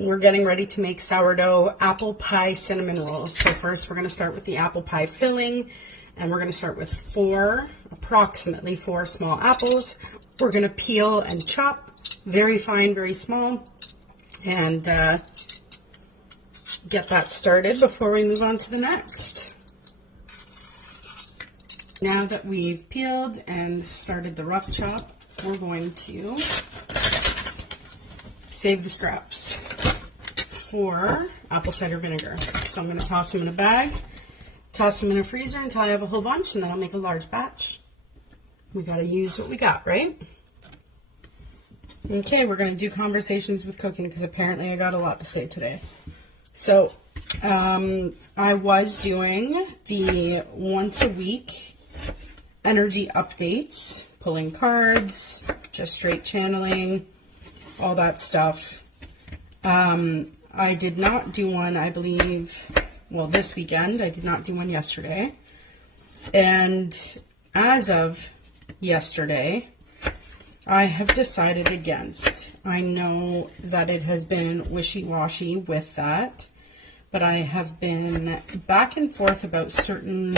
We're getting ready to make sourdough apple pie cinnamon rolls. So first we're going to start with the apple pie filling, and we're going to start with approximately four small apples. We're going to peel and chop very fine, very small, and get that started before we move on to the next. Now that we've peeled and started the rough chop, we're going to save the scraps for apple cider vinegar. So I'm going to toss them in a bag, toss them in a freezer until I have a whole bunch, and then I'll make a large batch. We got to use what we got, right? Okay, we're going to do conversations with cooking because apparently I got a lot to say today. So I was doing the once a week energy updates, pulling cards, just straight channeling, all that stuff. I did not do one, I believe, well, this weekend. I did not do one yesterday. And as of yesterday, I have decided against. I know that it has been wishy-washy with that, but I have been back and forth about certain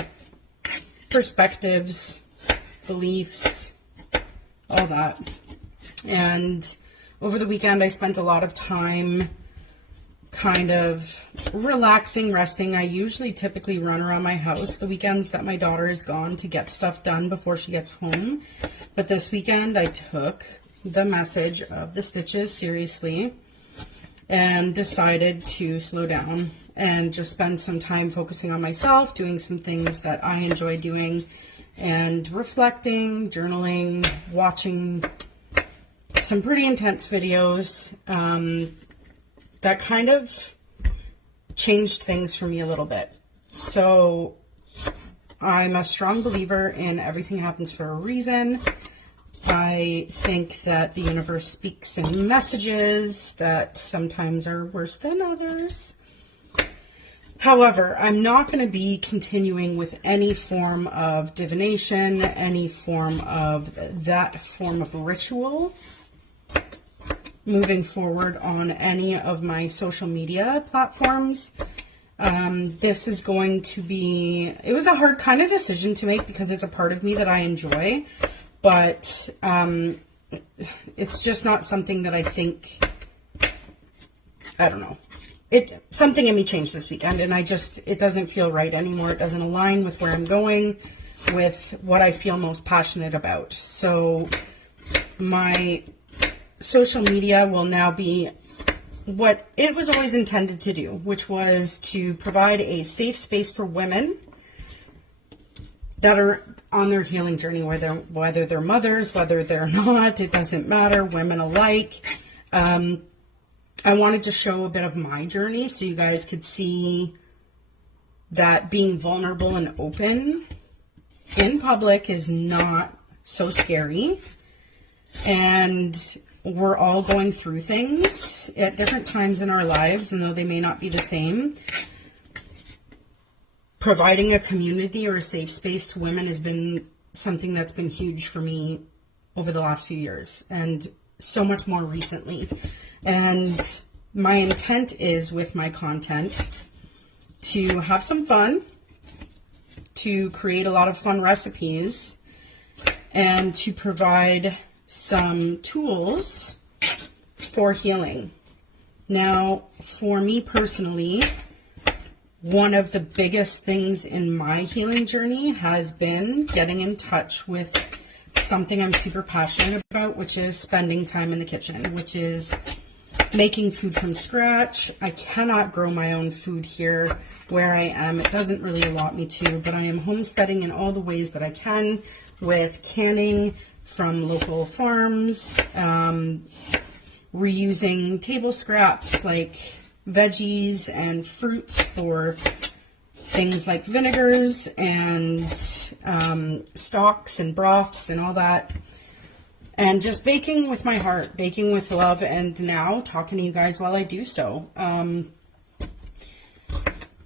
perspectives, beliefs, all that. And over the weekend, I spent a lot of time kind of relaxing, resting. I usually typically run around my house the weekends that my daughter is gone to get stuff done before she gets home. But this weekend, I took the message of the stitches seriously and decided to slow down and just spend some time focusing on myself, doing some things that I enjoy doing, and reflecting, journaling, watching some pretty intense videos that kind of changed things for me a little bit. So I'm a strong believer in everything happens for a reason. I think that the universe speaks in messages that sometimes are worse than others. However, I'm not going to be continuing with any form of divination, any form of that form of ritual moving forward on any of my social media platforms. This is going to be, it was a hard kind of decision to make because it's a part of me that I enjoy, but it's just not something that I think, I don't know. Something in me changed this weekend, and it doesn't feel right anymore. It doesn't align with where I'm going, with what I feel most passionate about. So my social media will now be what it was always intended to do, which was to provide a safe space for women that are on their healing journey, whether they're mothers, whether they're not, it doesn't matter, women alike. I wanted to show a bit of my journey so you guys could see that being vulnerable and open in public is not so scary. And we're all going through things at different times in our lives, and though they may not be the same, providing a community or a safe space to women has been something that's been huge for me over the last few years, and so much more recently. And my intent is, with my content, to have some fun, to create a lot of fun recipes, and to provide some tools for healing. Now, for me personally, one of the biggest things in my healing journey has been getting in touch with something I'm super passionate about, which is spending time in the kitchen, which is making food from scratch. I cannot grow my own food here where I am. It doesn't really allot me to, but I am homesteading in all the ways that I can, with canning from local farms, reusing table scraps like veggies and fruits for things like vinegars and stocks and broths and all that. And just baking with my heart, baking with love, and now talking to you guys while I do so.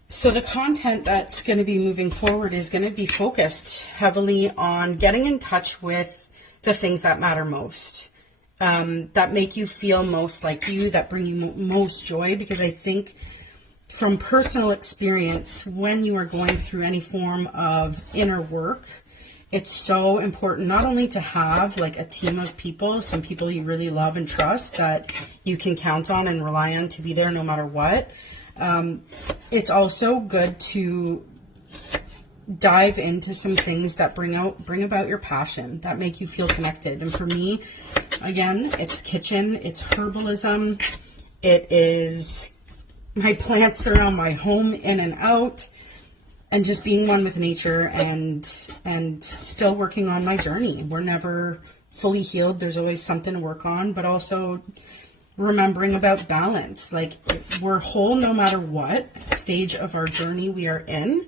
So the content that's going to be moving forward is going to be focused heavily on getting in touch with the things that matter most. that make you feel most like you, that bring you most joy. Because I think from personal experience, when you are going through any form of inner work, it's so important not only to have like a team of people, some people you really love and trust that you can count on and rely on to be there no matter what. It's also good to dive into some things that bring about your passion, that make you feel connected. And for me, again, it's kitchen, it's herbalism, it is my plants around my home, in and out, and just being one with nature, and still working on my journey. We're never fully healed. There's always something to work on, but also remembering about balance. Like, we're whole no matter what stage of our journey we are in.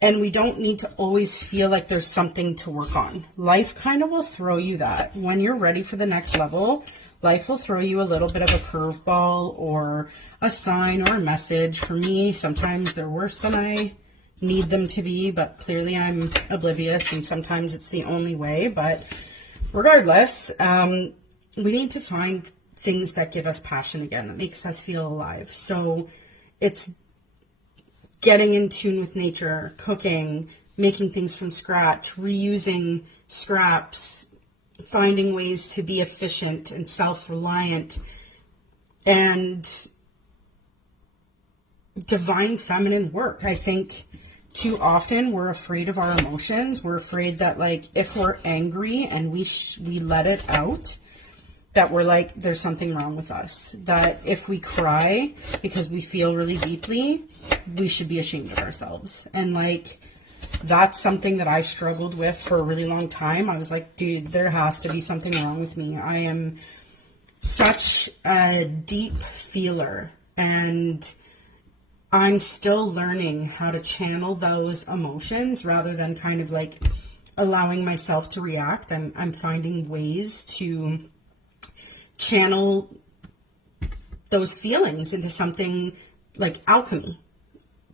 And we don't need to always feel like there's something to work on. Life kind of will throw you that. When you're ready for the next level, life will throw you a little bit of a curveball or a sign or a message. For me, sometimes they're worse than I need them to be, but clearly I'm oblivious, and sometimes it's the only way. But regardless, we need to find things that give us passion again, that makes us feel alive. So it's getting in tune with nature, cooking, making things from scratch, reusing scraps, finding ways to be efficient and self-reliant, and divine feminine work. I think too often we're afraid of our emotions. We're afraid that, like, if we're angry and we let it out, that we're like, there's something wrong with us. That if we cry because we feel really deeply, we should be ashamed of ourselves. And like, that's something that I struggled with for a really long time. I was like, dude, there has to be something wrong with me. I am such a deep feeler, and I'm still learning how to channel those emotions rather than kind of like allowing myself to react. I'm finding ways to channel those feelings into something like alchemy.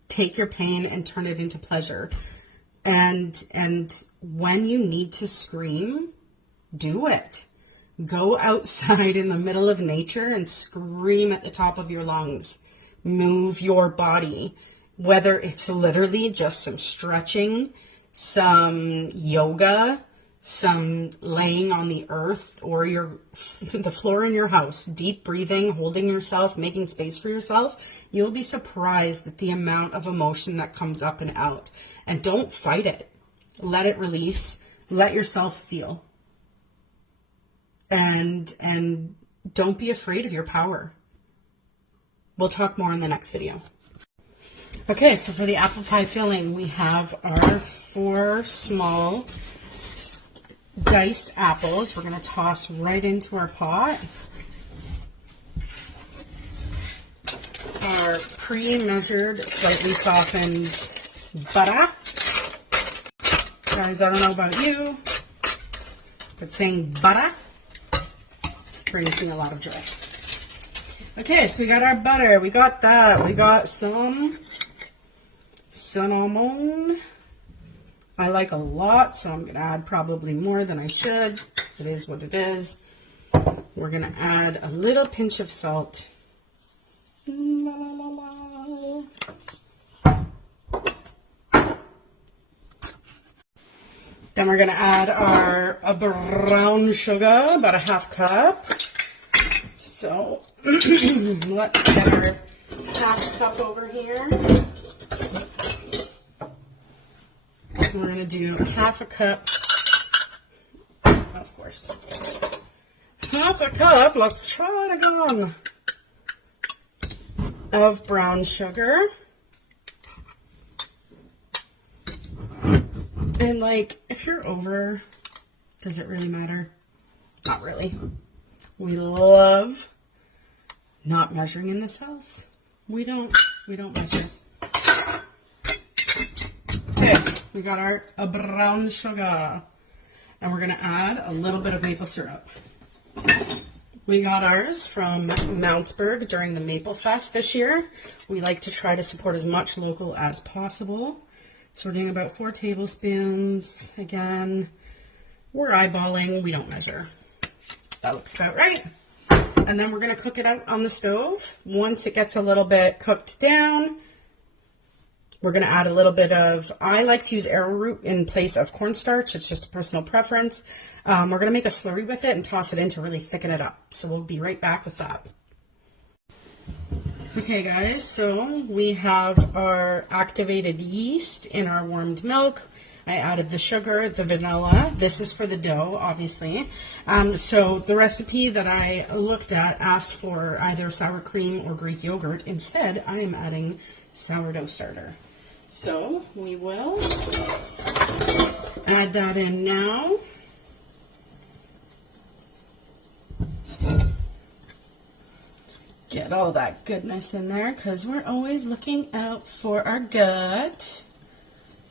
Take your pain and turn it into pleasure. And when you need to scream, do it. Go outside in the middle of nature and scream at the top of your lungs. Move your body, whether it's literally just some stretching, some yoga, some laying on the earth or the floor in your house, deep breathing, holding yourself, making space for yourself. You'll be surprised at the amount of emotion that comes up and out. And don't fight it. Let it release. Let yourself feel. And don't be afraid of your power. We'll talk more in the next video. Okay, so for the apple pie filling, we have our 4 small diced apples. We're going to toss right into our pot. Our pre-measured, slightly softened butter. Guys, I don't know about you, but saying butter brings me a lot of joy. Okay, so we got our butter. We got that. We got some cinnamon. I like a lot, so I'm going to add probably more than I should. It is what it is. We're going to add a little pinch of salt. Then we're going to add our brown sugar, about a 1/2 cup. So let's get our 1/2 cup over here. We're going to do 1/2 cup, of course. 1/2 cup, let's try it again, of brown sugar. And like, if you're over, does it really matter? Not really. We love not measuring in this house. We don't measure. Okay, we got our brown sugar, and we're going to add a little bit of maple syrup. We got ours from Mountsburg during the Maple Fest this year. We like to try to support as much local as possible. So we're doing about 4 tablespoons. Again, We're eyeballing, we don't measure. That looks about right. And then we're going to cook it out on the stove. Once it gets a little bit cooked down, we're going to add a little bit of, I like to use arrowroot in place of cornstarch. It's just a personal preference. We're going to make a slurry with it and toss it in to really thicken it up. So we'll be right back with that. Okay guys, so we have our activated yeast in our warmed milk. I added the sugar, the vanilla. This is for the dough, obviously. So the recipe that I looked at asked for either sour cream or Greek yogurt. Instead, I am adding sourdough starter. So we will add that in now. Get all that goodness in there because we're always looking out for our gut.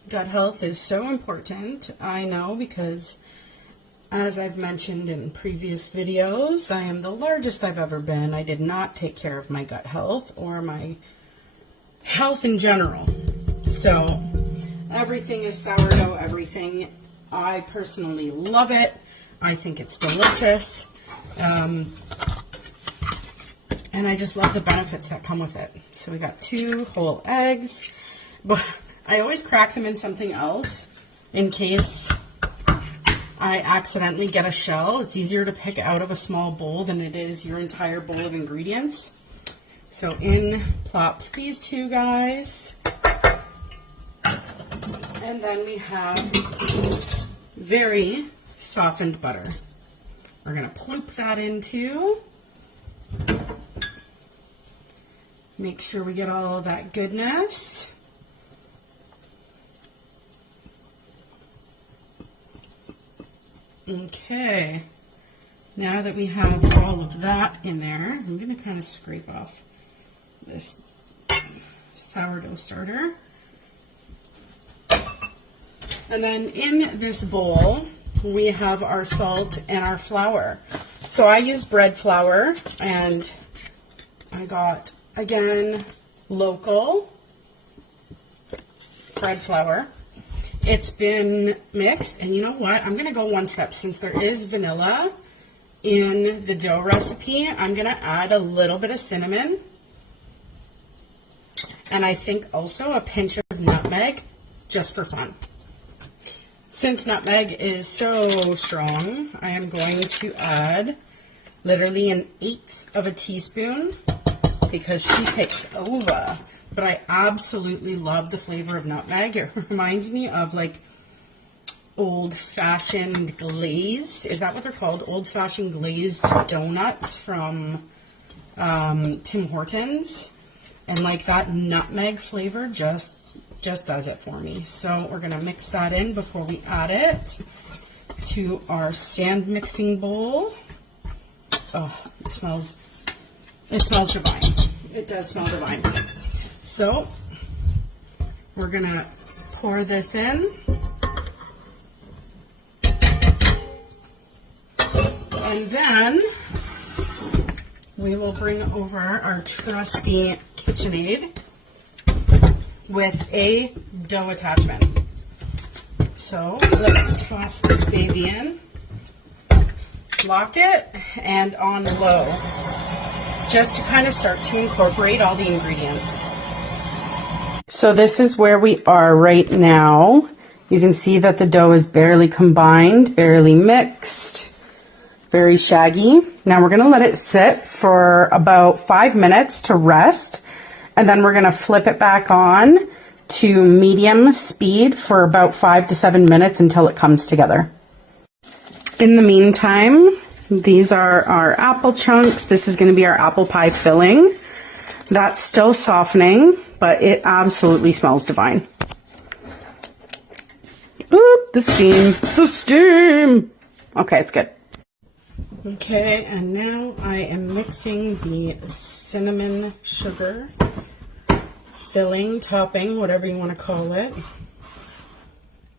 Gut health is so important, I know, because as I've mentioned in previous videos, I am the largest I've ever been. I did not take care of my gut health or my health in general. So everything is sourdough, everything. I personally love it. I think it's delicious. And I just love the benefits that come with it. So we got 2 whole eggs, but I always crack them in something else in case I accidentally get a shell. It's easier to pick out of a small bowl than it is your entire bowl of ingredients. So in plops these 2 guys. And then we have very softened butter. We're going to ploop that into. Make sure we get all of that goodness. Okay, now that we have all of that in there, I'm going to kind of scrape off this sourdough starter. And then in this bowl, we have our salt and our flour. So I use bread flour, and I got, again, local bread flour. It's been mixed, and you know what? I'm going to go one step. Since there is vanilla in the dough recipe, I'm going to add a little bit of cinnamon, and I think also a pinch of nutmeg, just for fun. Since nutmeg is so strong, I am going to add literally 1/8 of a teaspoon because she takes over. But I absolutely love the flavor of nutmeg. It reminds me of like old-fashioned glazed, is that what they're called? Old-fashioned glazed donuts from Tim Hortons. And like that nutmeg flavor just does it for me. So we're gonna mix that in before we add it to our stand mixing bowl. Oh, it smells divine. It does smell divine. So we're gonna pour this in. And then we will bring over our trusty KitchenAid with a dough attachment. So let's toss this baby in, lock it, and on low, just to kind of start to incorporate all the ingredients. So this is where we are right now. You can see that the dough is barely combined, barely mixed, very shaggy. Now we're gonna let it sit for about 5 minutes to rest, and then we're gonna flip it back on to medium speed for about 5 to 7 minutes until it comes together. In the meantime, these are our apple chunks. This is gonna be our apple pie filling. That's still softening, but it absolutely smells divine. Oop, the steam, the steam. Okay, it's good. Okay, and now I am mixing the cinnamon sugar filling, topping, whatever you want to call it.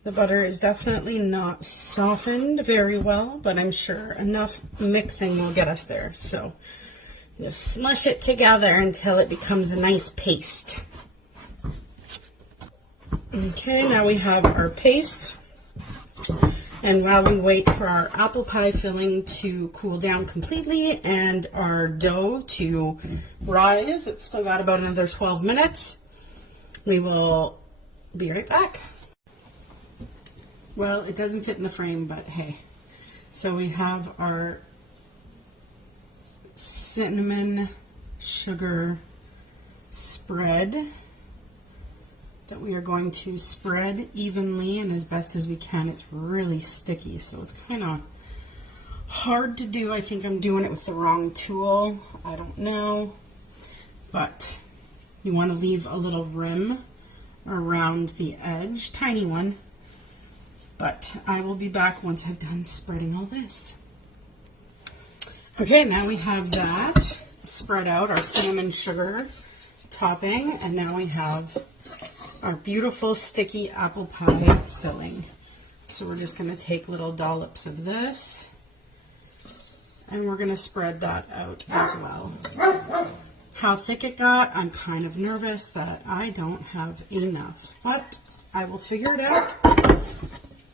The butter is definitely not softened very well, but I'm sure enough mixing will get us there. So just smush it together until it becomes a nice paste. Okay, now we have our paste. And while we wait for our apple pie filling to cool down completely and our dough to rise, it's still got about another 12 minutes, we will be right back. Well, it doesn't fit in the frame, but hey. So we have our cinnamon sugar spread that we are going to spread evenly and as best as we can. It's really sticky, so it's kind of hard to do. I think I'm doing it with the wrong tool. I don't know. But you want to leave a little rim around the edge, tiny one. But I will be back once I've done spreading all this. Okay, now we have that spread out, our cinnamon sugar topping, and now we have our beautiful sticky apple pie filling. So we're just going to take little dollops of this, and we're going to spread that out as well. How thick it got, I'm kind of nervous that I don't have enough, but I will figure it out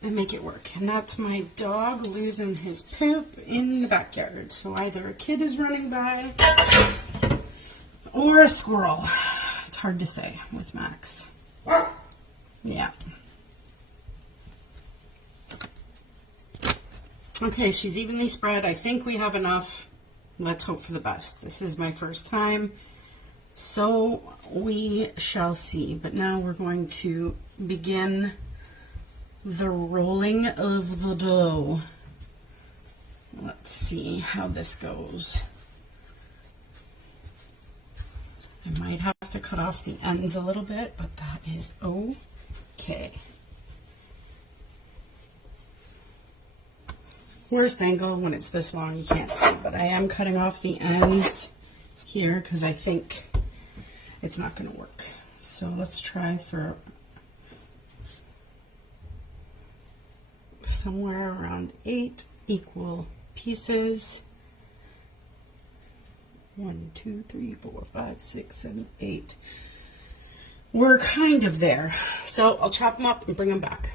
and make it work. And that's my dog losing his poop in the backyard. So either a kid is running by or a squirrel. It's hard to say with Max. Yeah. Okay, she's evenly spread. I think we have enough. Let's hope for the best. This is my first time, so we shall see. But now we're going to begin the rolling of the dough. Let's see how this goes. I might have to cut off the ends a little bit, but that is okay. Worst angle when it's this long, you can't see, but I am cutting off the ends here because I think it's not going to work. So let's try for somewhere around 8 equal pieces. 1, 2, 3, 4, 5, 6, 7, 8. We're kind of there. So I'll chop them up and bring them back.